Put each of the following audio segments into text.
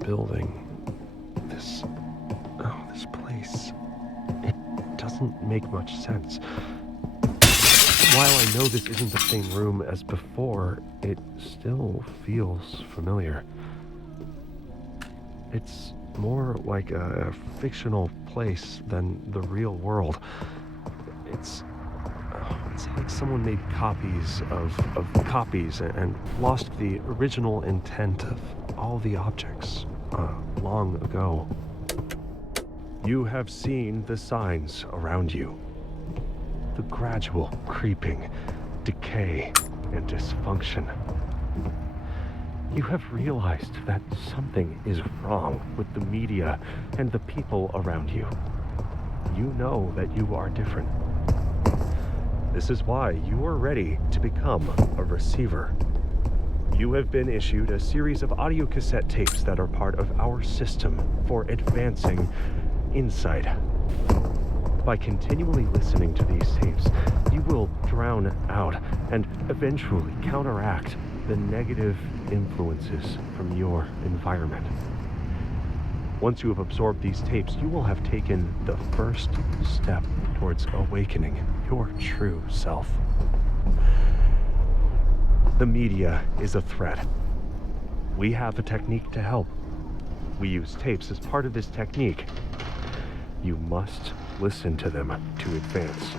building, this place, it doesn't make much sense. While I know this isn't the same room as before, it still feels familiar. It's more like a fictional place than the real world. It's like someone made copies of copies and lost the original intent of all the objects long ago. You have seen the signs around you. The gradual creeping, decay, and dysfunction. You have realized that something is wrong with the media and the people around you. You know that you are different. This is why you are ready to become a receiver. You have been issued a series of audio cassette tapes that are part of our system for advancing insight. By continually listening to these tapes, you will drown out and eventually counteract the negative influences from your environment. Once you have absorbed these tapes, you will have taken the first step towards awakening your true self. The media is a threat. We have a technique to help. We use tapes as part of this technique. You must listen to them to advance.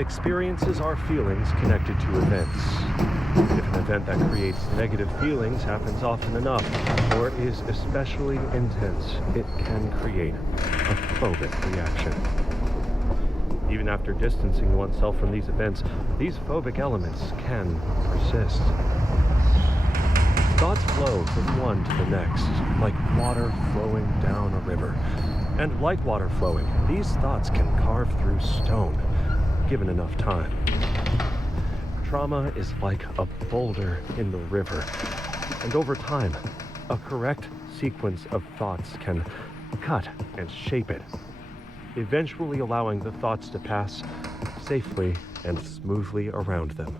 Experiences are feelings connected to events. If an event that creates negative feelings happens often enough, or is especially intense, it can create a phobic reaction. Even after distancing oneself from these events, these phobic elements can persist. Thoughts flow from one to the next, like water flowing down a river. And like water flowing, these thoughts can carve through stone, given enough time. Trauma is like a boulder in the river, and over time, a correct sequence of thoughts can cut and shape it, eventually allowing the thoughts to pass safely and smoothly around them.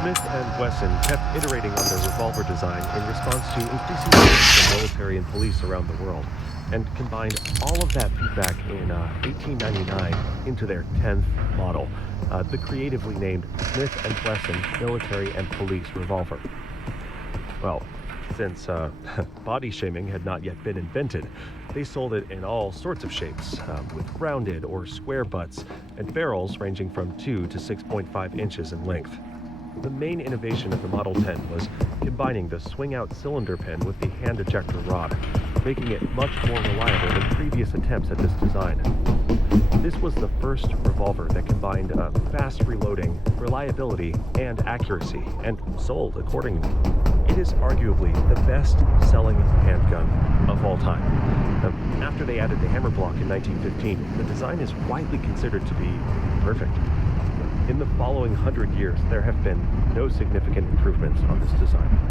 Smith & Wesson kept iterating on their revolver design in response to increasing needs from military and police around the world, and combined all of that feedback in 1899 into their 10th model, the creatively named Smith & Wesson Military and Police Revolver. Well, since body shaming had not yet been invented, they sold it in all sorts of shapes, with rounded or square butts and barrels ranging from 2 to 6.5 inches in length. The main innovation of the Model 10 was combining the swing-out cylinder pin with the hand ejector rod, making it much more reliable than previous attempts at this design. This was the first revolver that combined fast reloading, reliability, and accuracy, and sold accordingly. It is arguably the best-selling handgun of all time. After they added the hammer block in 1915, the design is widely considered to be perfect. In the following 100 years, there have been no significant improvements on this design.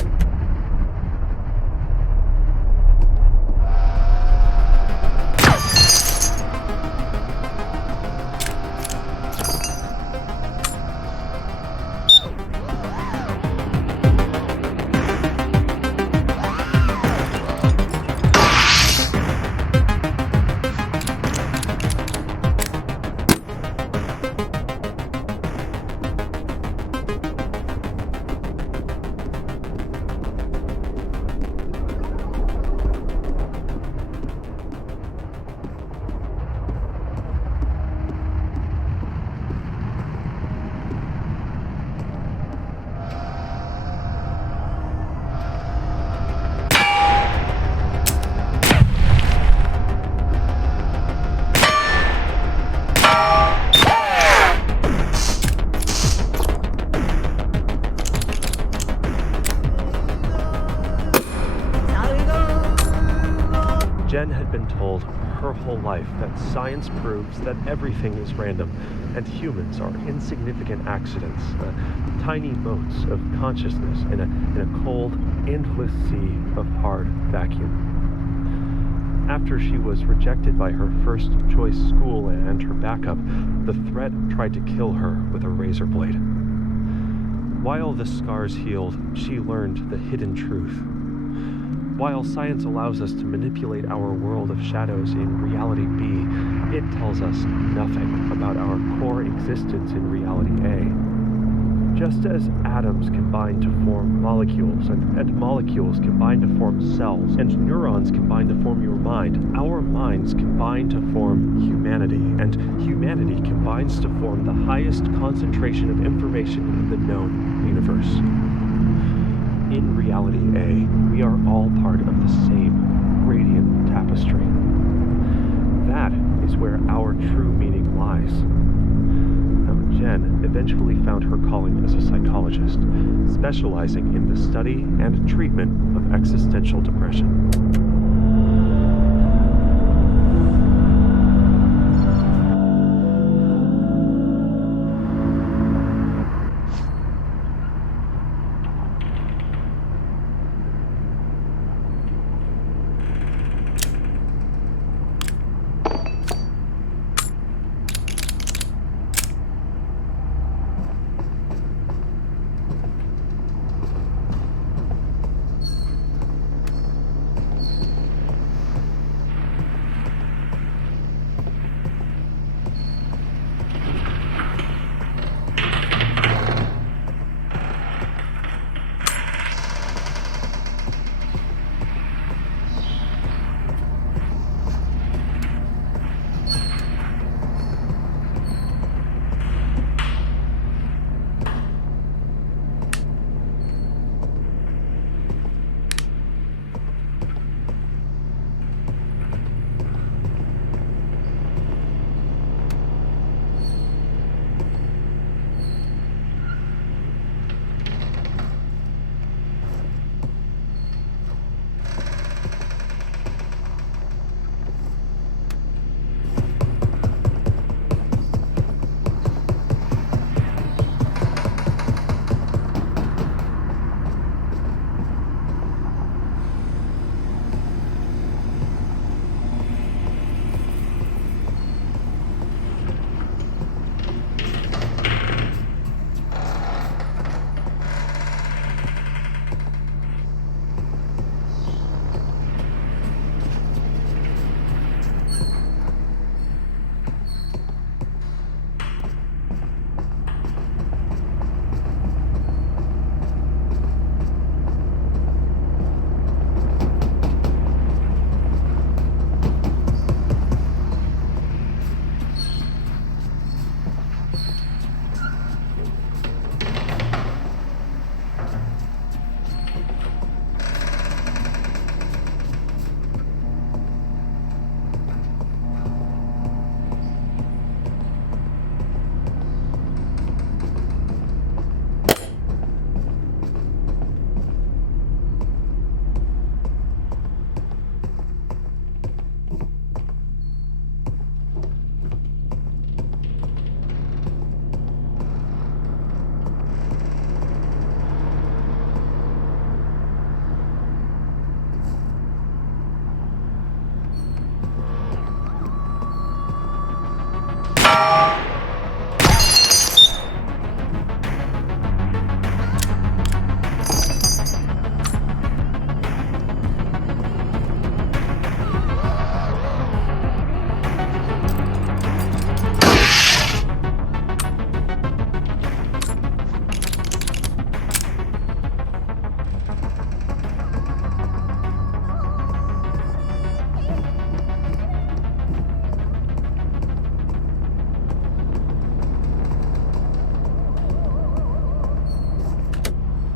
Jen had been told her whole life that science proves that everything is random and humans are insignificant accidents, tiny motes of consciousness in a cold, endless sea of hard vacuum. After she was rejected by her first choice school and her backup, the threat tried to kill her with a razor blade. While the scars healed, she learned the hidden truth. While science allows us to manipulate our world of shadows in reality B, it tells us nothing about our core existence in reality A. Just as atoms combine to form molecules, and molecules combine to form cells, and neurons combine to form your mind, our minds combine to form humanity, and humanity combines to form the highest concentration of information in the known universe. In reality A, we are all part of the same radiant tapestry. That is where our true meaning lies. Jen eventually found her calling as a psychologist, specializing in the study and treatment of existential depression.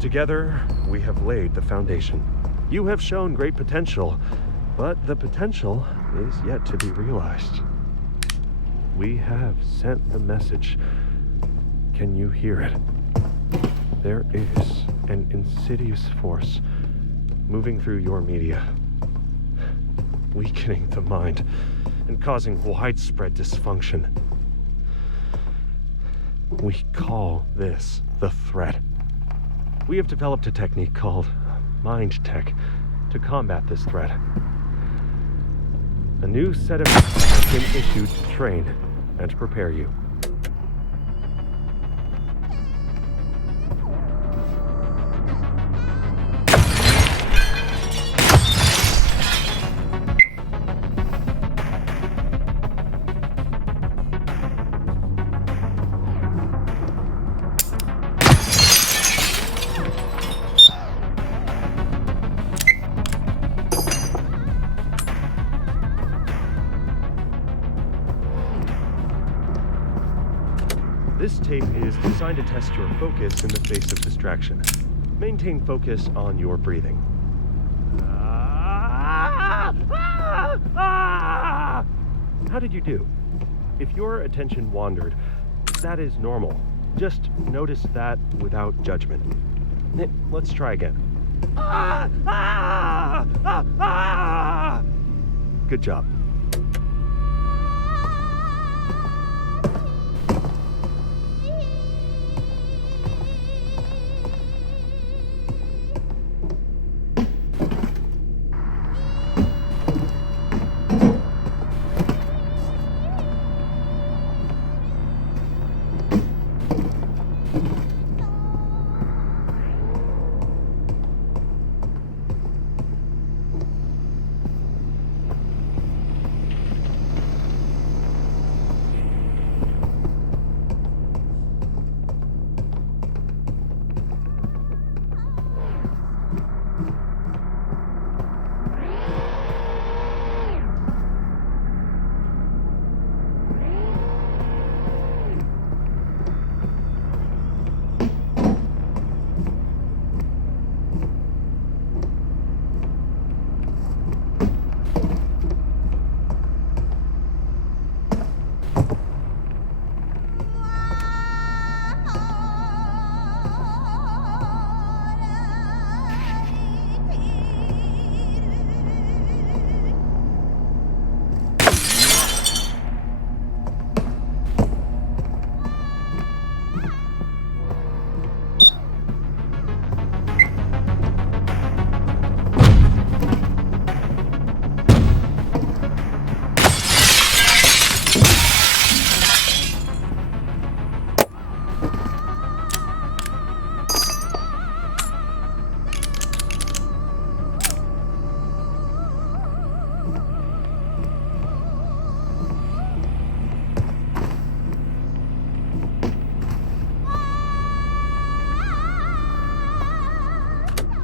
Together, we have laid the foundation. You have shown great potential, but the potential is yet to be realized. We have sent the message. Can you hear it? There is an insidious force moving through your media, weakening the mind and causing widespread dysfunction. We call this the threat. We have developed a technique called Mind Tech to combat this threat. A new set of has been issued to train and prepare you. This tape is designed to test your focus in the face of distraction. Maintain focus on your breathing. How did you do? If your attention wandered, that is normal. Just notice that without judgment. Let's try again. Good job.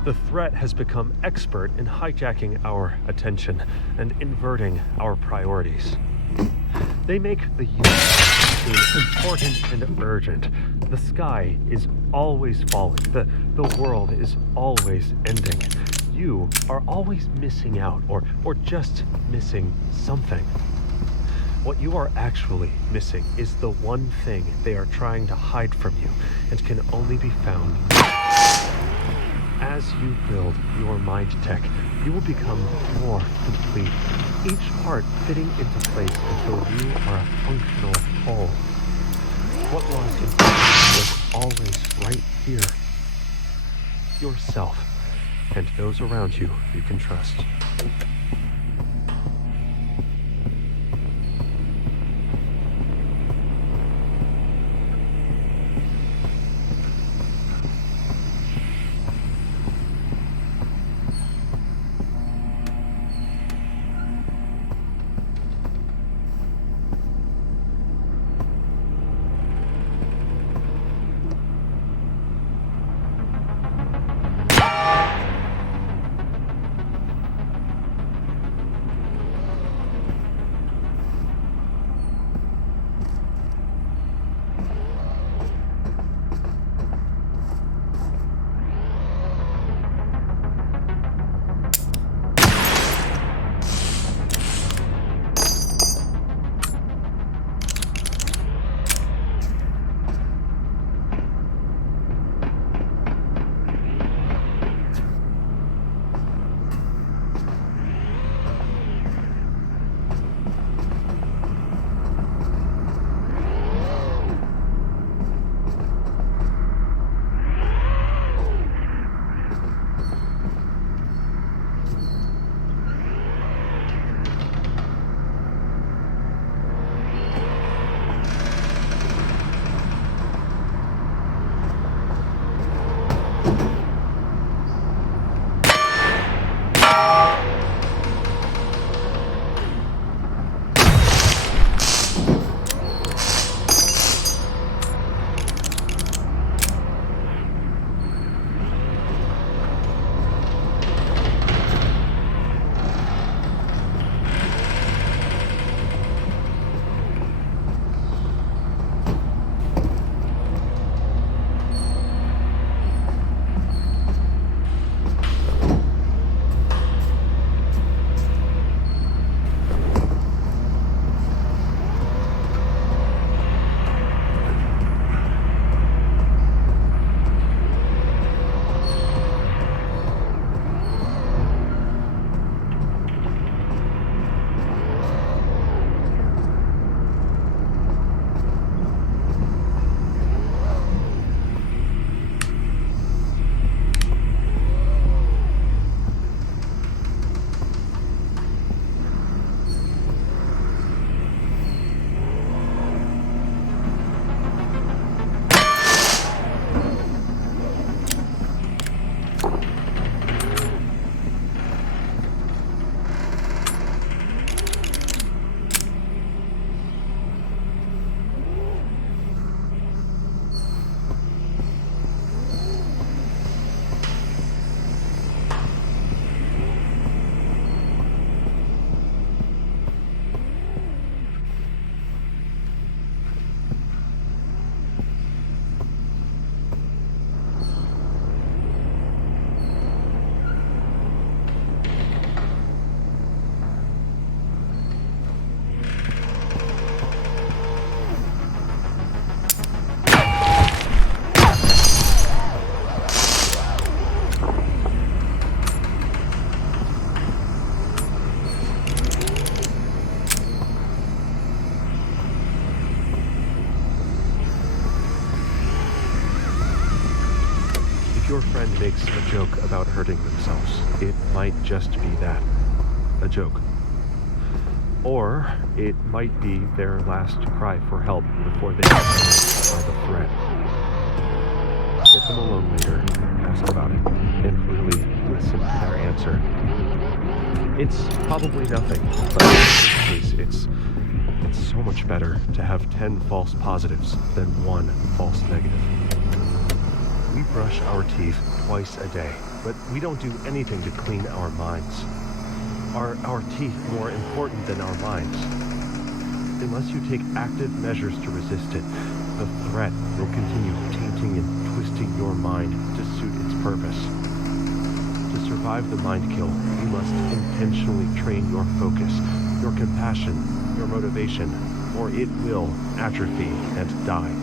The threat has become expert in hijacking our attention and inverting our priorities. They make the universe seem important and urgent. The sky is always falling. The world is always ending. You are always missing out or just missing something. What you are actually missing is the one thing they are trying to hide from you and can only be found. As you build your mind tech, you will become more complete, each part fitting into place until you are a functional whole. What was important was always right here. Yourself and those around you can trust. your friend makes a joke about hurting themselves, it might just be that, a joke. Or it might be their last cry for help before they get hurt by the threat. Get them alone later, ask about it, and really listen to their answer. It's probably nothing, but in this case, it's so much better to have 10 false positives than 1 false negative. We brush our teeth twice a day, but we don't do anything to clean our minds. Are our teeth more important than our minds? Unless you take active measures to resist it, the threat will continue tainting and twisting your mind to suit its purpose. To survive the mind kill, you must intentionally train your focus, your compassion, your motivation, or it will atrophy and die.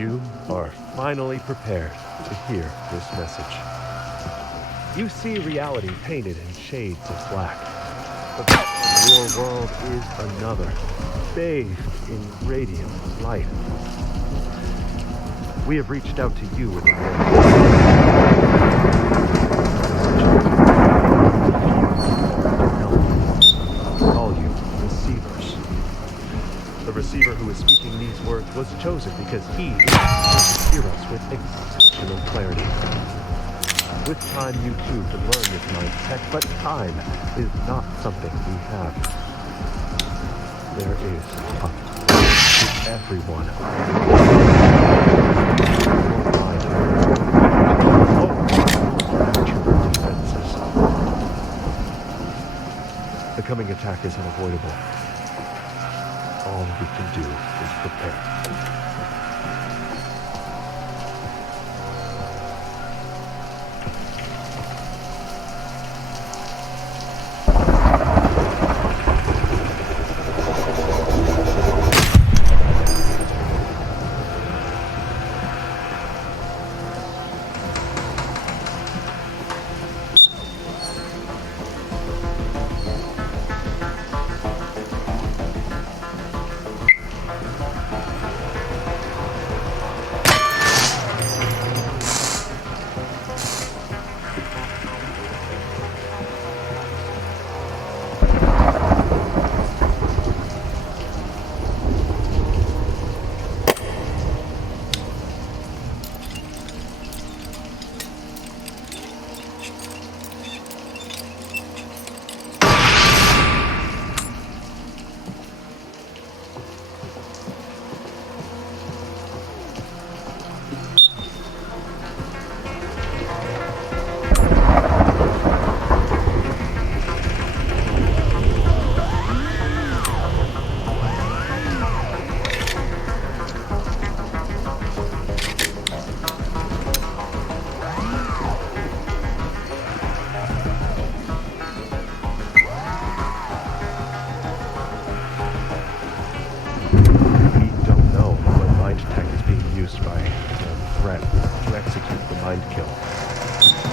You are finally prepared to hear this message. You see reality painted in shades of black. But your world is another, bathed in radiant light. We have reached out to you in the world. Call you receivers. The receiver who is speaking these words was chosen because he hear us with exceptional clarity. With time, you too can learn this mind tech, but time is not something we have. There is time to everyone. Natural defenses. The coming attack is unavoidable. All we can do is prepare.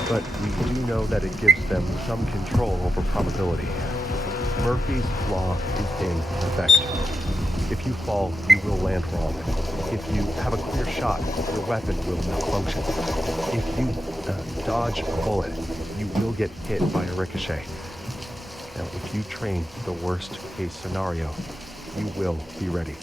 But we do know that it gives them some control over probability. Murphy's Law is in effect. If you fall, you will land wrong. If you have a clear shot, your weapon will malfunction. If you dodge a bullet, you will get hit by a ricochet. Now, if you train the worst case scenario, you will be ready.